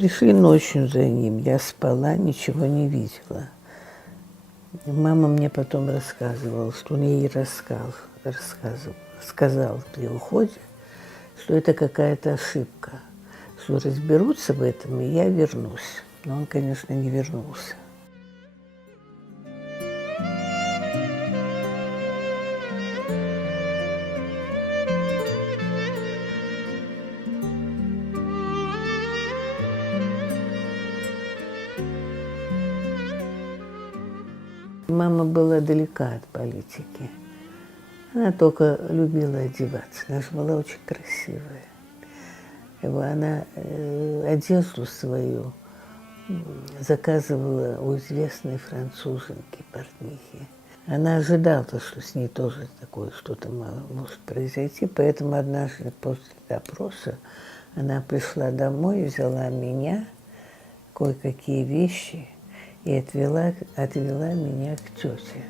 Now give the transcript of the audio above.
пришли ночью за ним. Я спала, ничего не видела. Мама мне потом рассказывала, что он ей сказал при уходе, что это какая-то ошибка, что разберутся в этом, и я вернусь. Но он, конечно, не вернулся. Мама была далека от политики. Она только любила одеваться. Она же была очень красивая. Она одежду свою заказывала у известной француженки, портнихи. Она ожидала, что с ней тоже такое что-то может произойти, поэтому однажды после допроса она пришла домой, взяла меня, кое-какие вещи и отвела меня к тете.